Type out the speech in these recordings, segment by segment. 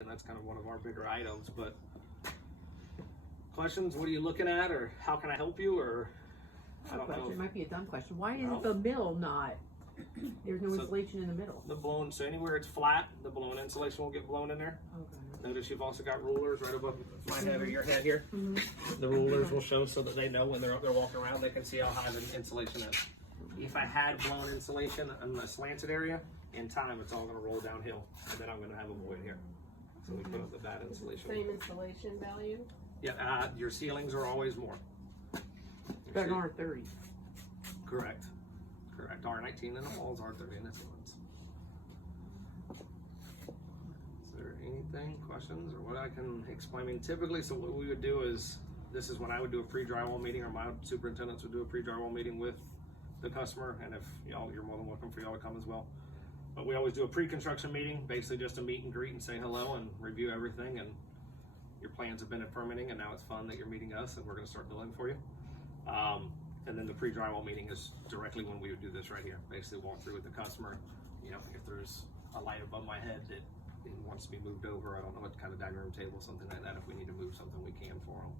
and that's kind of one of our bigger items. But questions? What are you looking at, or how can I help you, or I don't know. It might be a dumb question. Why is the middle not? There's no insulation in the middle. The blown, so anywhere it's flat, the blown insulation will get blown in there. Okay. Notice you've also got rulers right above my head or your head here. The rulers will show so that they know when they're walking around, they can see how high the insulation is. If I had blown insulation in the slanted area, in time it's all going to roll downhill, and then I'm going to have a void here. So we put up the bad insulation. Same installation value? Yeah, your ceilings are always more. Better than R30. Correct. Correct. R19 in the walls, R30 in the ceilings. Is there anything, questions, or what I can explain? I mean, typically, so what we would do is, this is when I would do a pre-drywall meeting, or my superintendents would do a pre-drywall meeting with the customer, and if y'all, you're more than welcome for y'all to come as well. But we always do a pre-construction meeting, basically just a meet and greet and say hello and review everything, and your plans have been at permitting, and now it's fun that you're meeting us, and we're going to start building for you. And then the pre-drywall meeting is directly when we would do this right here. Basically walk through with the customer. You know, if there's a light above my head that wants to be moved over, I don't know what kind of dining room table, something like that. If we need to move something, we can for them.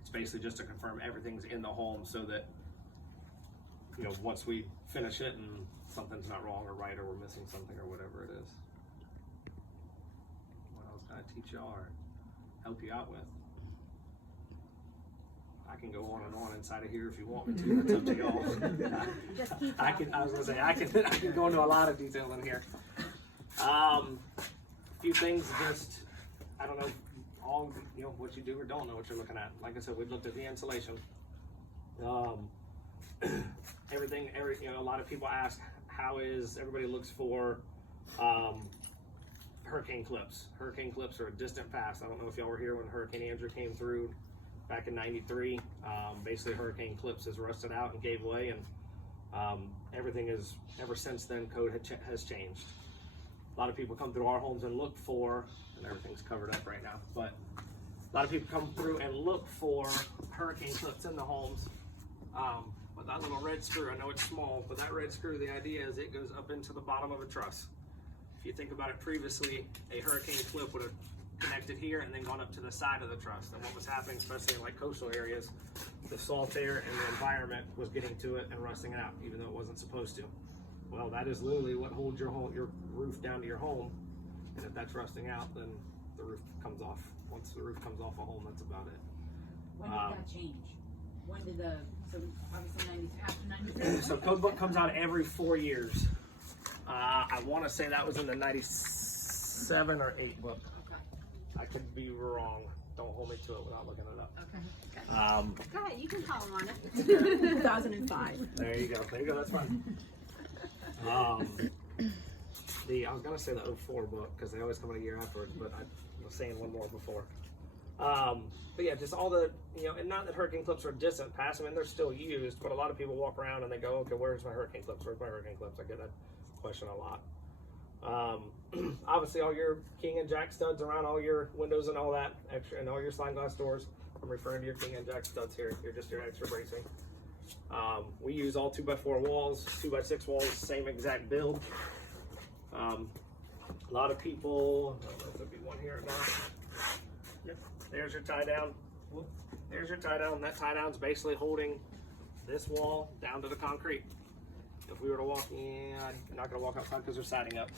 It's basically just to confirm everything's in the home so that, you know, once we finish it and something's not wrong or right, or we're missing something or whatever it is. What else can I teach y'all or help you out with? I can go on and on inside of here if you want me to. It's up to y'all. I was gonna say I can go into a lot of detail in here. A few things, just I don't know all what you do or don't know what you're looking at. Like I said, we looked at the insulation. Everything. A lot of people ask how is everybody looks for hurricane clips. Hurricane clips are a distant past. I don't know if y'all were here when Hurricane Andrew came through back in '93. Basically, hurricane clips has rusted out and gave way, and everything is, ever since then, code has changed. A lot of people come through our homes and look for, and everything's covered up right now, but a lot of people come through and look for hurricane clips in the homes. But that little red screw, I know it's small, but that red screw, the idea is it goes up into the bottom of a truss. If you think about it previously, a hurricane clip would have connected here and then gone up to the side of the truss. And what was happening, especially in like coastal areas, the salt air and the environment was getting to it and rusting it out, even though it wasn't supposed to. Well, that is literally what holds your roof down to your home. And if that's rusting out, then the roof comes off. Once the roof comes off a home, that's about it. When did that change? When did so obviously after 93? So code book comes out every 4 years. I want to say that was in the 97 or 8 book. Okay. I could be wrong. Don't hold me to it without looking it up. Okay. Go ahead, you can call him on it. 2005. There you go. There you go. That's fine. I was gonna say the 04 book because they always come in a year afterwards, but I was saying one more before. But yeah, just all the, and not that hurricane clips are distant past. I mean, they're still used, but a lot of people walk around and they go, okay, where's my hurricane clips? Where's my hurricane clips? I get that question a lot. Obviously, all your King and Jack studs around all your windows and all that extra, and all your sliding glass doors. I'm referring to your King and Jack studs here. You're just your extra bracing. We use all 2x4 walls, 2x6 walls, same exact build. A lot of people, I don't know if there'll be one here or not. Yep. There's your tie down. Whoop. There's your tie down. That tie down is basically holding this wall down to the concrete. If we were to walk in, I'm not going to walk outside because they're siding up.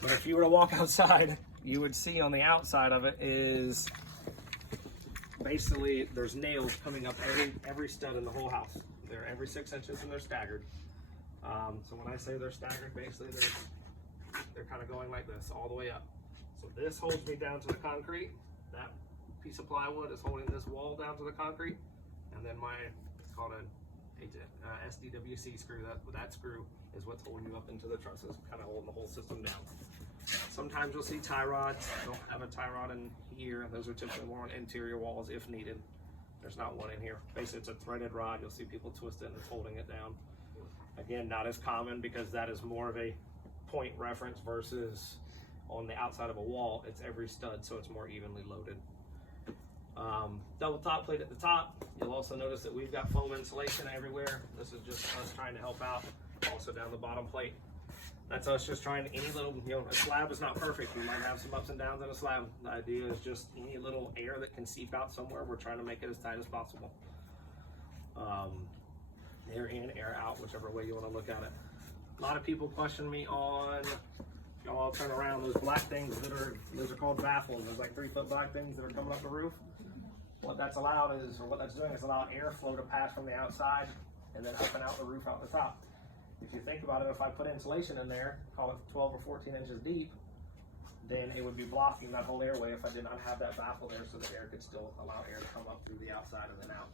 But if you were to walk outside, you would see on the outside of it is basically there's nails coming up every stud in the whole house. They're every 6 inches and they're staggered. So when I say they're staggered, basically they're kind of going like this all the way up. So this holds me down to the concrete. That piece of plywood is holding this wall down to the concrete, and then it's called a SDWC screw. That screw is what's holding you up into the trusses, kind of holding the whole system down. Sometimes you'll see tie rods. I don't have a tie rod in here. Those are typically more on interior walls if needed. There's not one in here. Basically, it's a threaded rod. You'll see people twist it and it's holding it down. Again, not as common because that is more of a point reference versus on the outside of a wall, it's every stud, so it's more evenly loaded. Double top plate at the top. You'll also notice that we've got foam insulation everywhere. This is just us trying to help out. Also down the bottom plate. That's us just trying any little, a slab is not perfect. We might have some ups and downs in a slab. The idea is just any little air that can seep out somewhere, we're trying to make it as tight as possible. Air in, air out, whichever way you want to look at it. A lot of people question me on, y'all turn around, those black things those are called baffles. There's like 3-foot black things that are coming up the roof. What that's allowed is, or what that's doing is allow airflow to pass from the outside and then up and out the roof out the top. If you think about it, if I put insulation in there, call it 12 or 14 inches deep, then it would be blocking that whole airway if I did not have that baffle there so that air could still allow air to come up through the outside and then out.